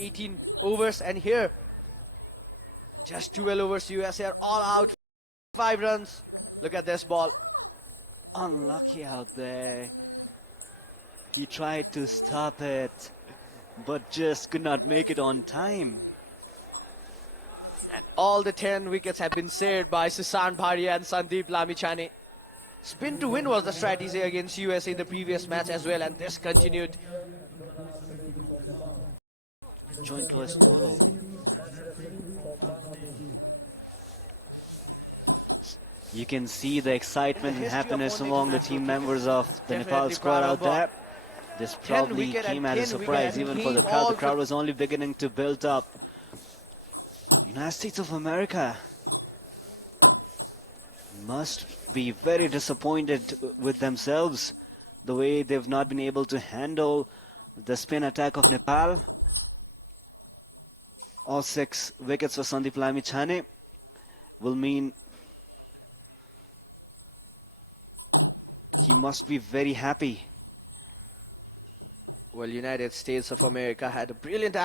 18 overs, and here just 12 overs. USA are all out. 5 runs. Look at this ball. Unlucky out there. He tried to stop it, but just could not make it on time. And all the 10 wickets have been saved by Susan Bharia and Sandeep Lamichhane. Spin to win was the strategy against USA in the previous match as well, and this continued. Joint lowest total. You can see the excitement and happiness among the team members of the Nepal squad out there. This probably came as a surprise even for the crowd. The crowd was only beginning to build up. United States of America must be very disappointed with themselves, the way they've not been able to handle the spin attack of Nepal. All 6 wickets for Sandeep Lamichhane will mean he must be very happy. Well, United States of America had a brilliant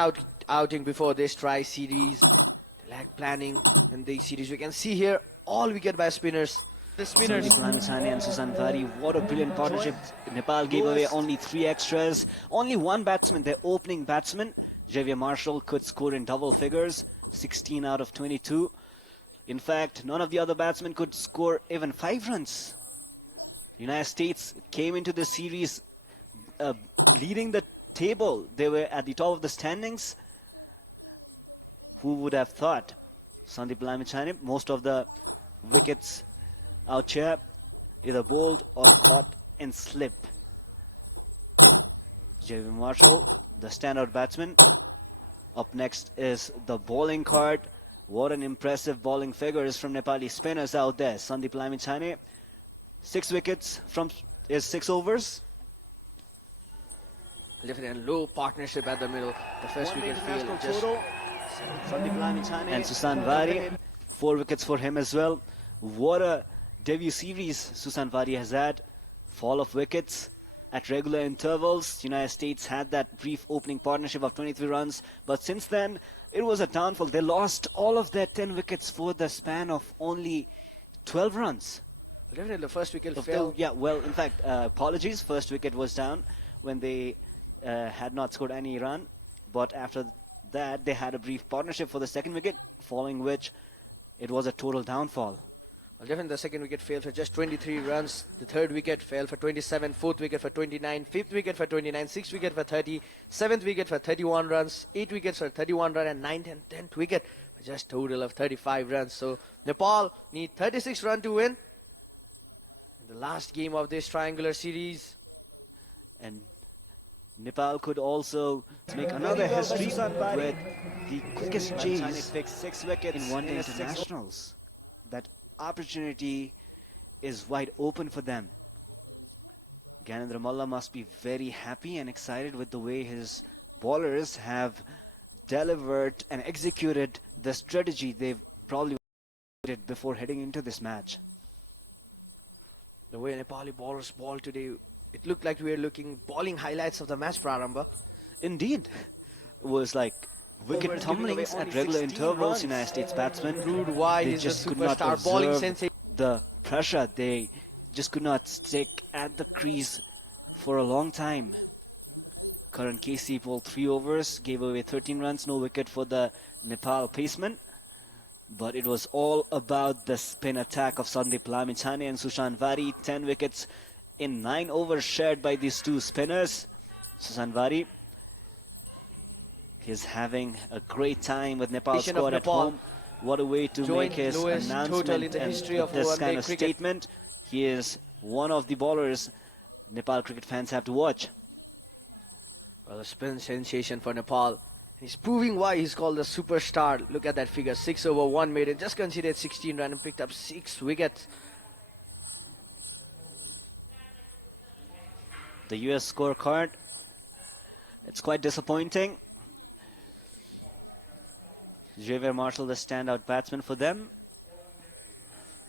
outing before this tri-series. They lacked planning in the series. We can see here all wicket by spinners. The spinners. Sandeep Lamichhane and Susan Vari, what a brilliant partnership. Nepal gave away only 3 extras. Only one batsman, their opening batsman, Javier Marshall, could score in double figures, 16 out of 22. In fact, none of the other batsmen could score even 5 runs. United States came into the series leading the table. They were at the top of the standings. Who would have thought? Sandeep Lamichhane, most of the wickets out here either bowled or caught in slip. Javier Marshall, the standout batsman. Up next is the bowling card. What an impressive bowling figures from Nepali spinners out there. Sandeep Lamichhane, 6 wickets from 6 overs. And low partnership at the middle. The first wicket failed. Just Sandeep Lamichhane and Susan Vari, 4 wickets for him as well. What a debut series Susan Vari has had. Fall of wickets at regular intervals. United States had that brief opening partnership of 23 runs, but since then it was a downfall. They lost all of their 10 wickets for the span of only 12 runs. Definitely the first wicket fell. Yeah, well, in fact, apologies. First wicket was down when they had not scored any run, but after that they had a brief partnership for the second wicket, following which it was a total downfall. Well, definitely the second wicket fell for just 23 runs. The third wicket fell for 27, fourth wicket for 29, fifth wicket for 29, sixth wicket for 30, seventh wicket for 31 runs, 8 wickets for 31 runs, and ninth and 10th wicket for just total of 35 runs. So Nepal need 36 runs to win in the last game of this triangular series. And Nepal could also make another history with the quickest chase Picked 6 wickets in one-day internationals. That opportunity is wide open for them. Gyanendra Malla must be very happy and excited with the way his bowlers have delivered and executed the strategy they've probably did before heading into this match. The way Nepali bowlers ball today, it looked like we were looking bowling highlights of the match, Prarambha. Indeed, it was like wicket tumblings at regular intervals. United States batsmen, Proved why they he's just the could not superstar bowling observe sensation. the pressure. They just could not stick at the crease for a long time. Karan Casey bowled 3 overs, gave away 13 runs, no wicket for the Nepal paceman. But it was all about the spin attack of Sandeep Lamichhane and Susan Vari. 10 wickets in 9 overs shared by these 2 spinners. Susan Vari is having a great time with Nepal squad at home. What a way to make his announcement in the history of this kind of statement. He is one of the bowlers Nepal cricket fans have to watch. Well, a spin sensation for Nepal. He's proving why he's called the superstar. Look at that figure. 6 over 1 maiden. Just conceded 16 runs and picked up 6 wickets. The US scorecard. It's quite disappointing. Javier Marshall, the standout batsman for them.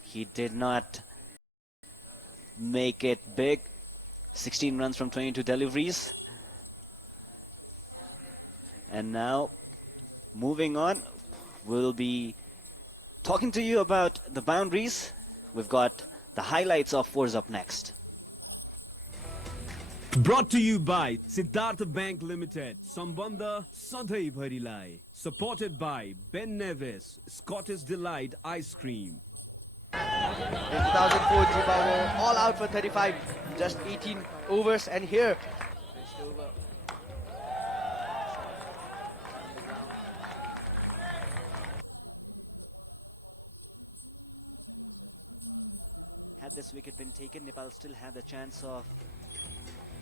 He did not make it big. 16 runs from 22 deliveries. And now, moving on, we'll be talking to you about the boundaries. We've got the highlights of fours up next. Brought to you by Siddhartha Bank Limited, Sambandha Sadhai Bharilai. Supported by Ben Nevis, Scottish Delight Ice Cream. In 2004, Zimbabwe all out for 35, just 18 overs, and here. Had this wicket been taken, Nepal still had the chance of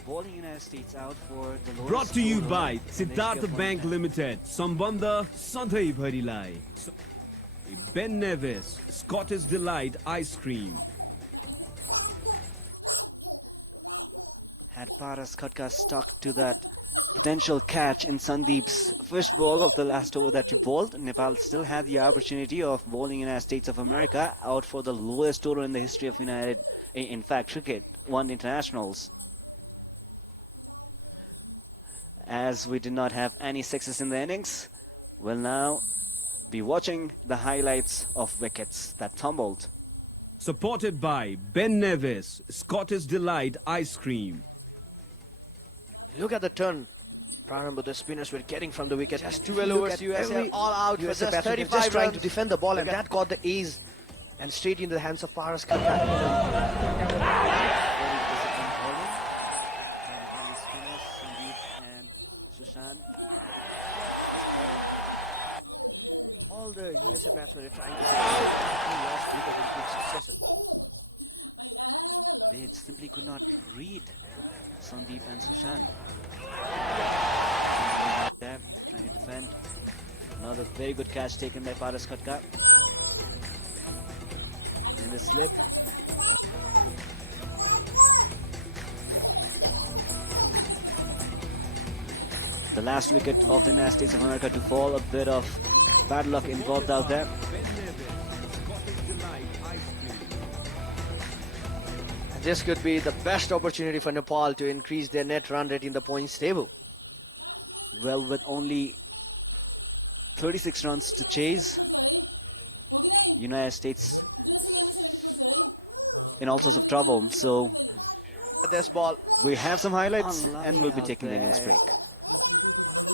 bowling United States out for the lowest Brought to you score by in the history Siddhartha of Bank one-day. Limited, Sambandha Sadhai Bharilai. Ben Nevis, Scottish Delight Ice Cream. Had Paras Khatka stuck to that potential catch in Sandeep's first ball of the last over that you bowled, Nepal still had the opportunity of bowling United States of America out for the lowest total in the history of in fact, cricket, one internationals. As we did not have any success in the innings, we'll now be watching the highlights of wickets that tumbled. Supported by Ben Nevis, Scottish Delight Ice Cream. Look at the turn Prarambha, the spinners were getting from the wicket. Just 12 look overs, at USA every all out for USA just batsman 35 just trying to runs. defend the ball, and Look at that got the ace and straight into the hands of Paras Khatka. Very disciplined bowling. And Nepali spinners, Sandeep and Sushant. This morning. All the USA batsmen are trying to defend. Lost wicket in good succession. They simply could not read Sandeep and Sushant. There, trying to defend. Another very good catch taken by Paras Khatka. In the slip. The last wicket of the United States of America to fall. A bit of bad luck involved out there. Ben Nevis, Scottish Delight Ice Cream. This could be the best opportunity for Nepal to increase their net run rate in the points table. Well, with only 36 runs to chase, United States in all sorts of trouble. So This ball, we have some highlights Unlucky and we'll be out taking the innings there. break.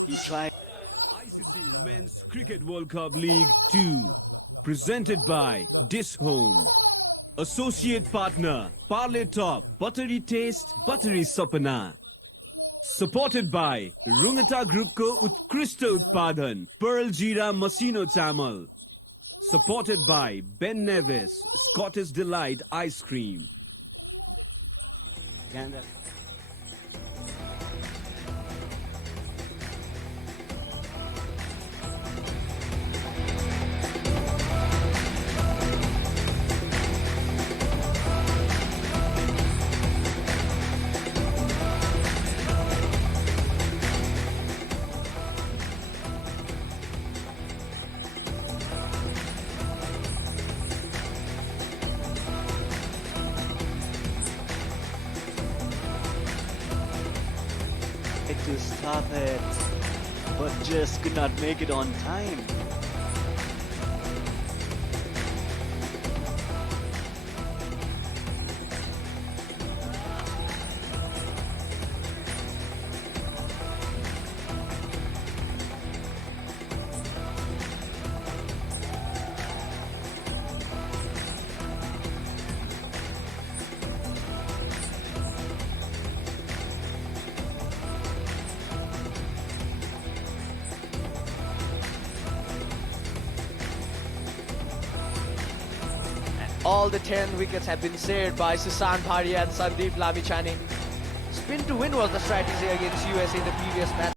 He tried. ICC Men's Cricket World Cup League 2. Presented by Dish Home. Associate Partner, Parle Top, Buttery Taste, Buttery Sapana. Supported by Rungata Group Ko Utkrishta Utpadan, Pearl Jeera Masino Chamal. Supported by Ben Nevis, Scottish Delight Ice Cream. Gander. To stop it, but just could not make it on time. all the 10 wickets have been saved by Susan Bharia and Sandeep Lamichhane. Spin to win was the strategy against USA in the previous match.